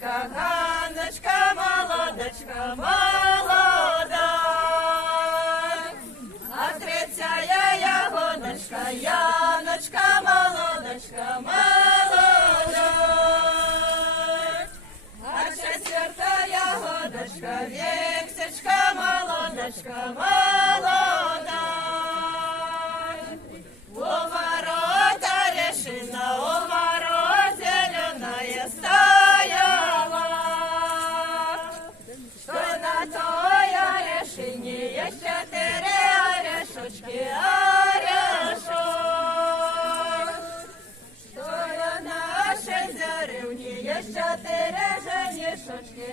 Ганночка, Ганночка, молодочка, молода. А третя ягодочка, Яночка, молодочка, молода. А четверта ягодочка, Вексечка, молодочка, молода. У ворота решина, у ворот зеленая стояла. Что на той орешине есть 4 орешочки, орешок. Что на нашей заревне есть 4 женишочки,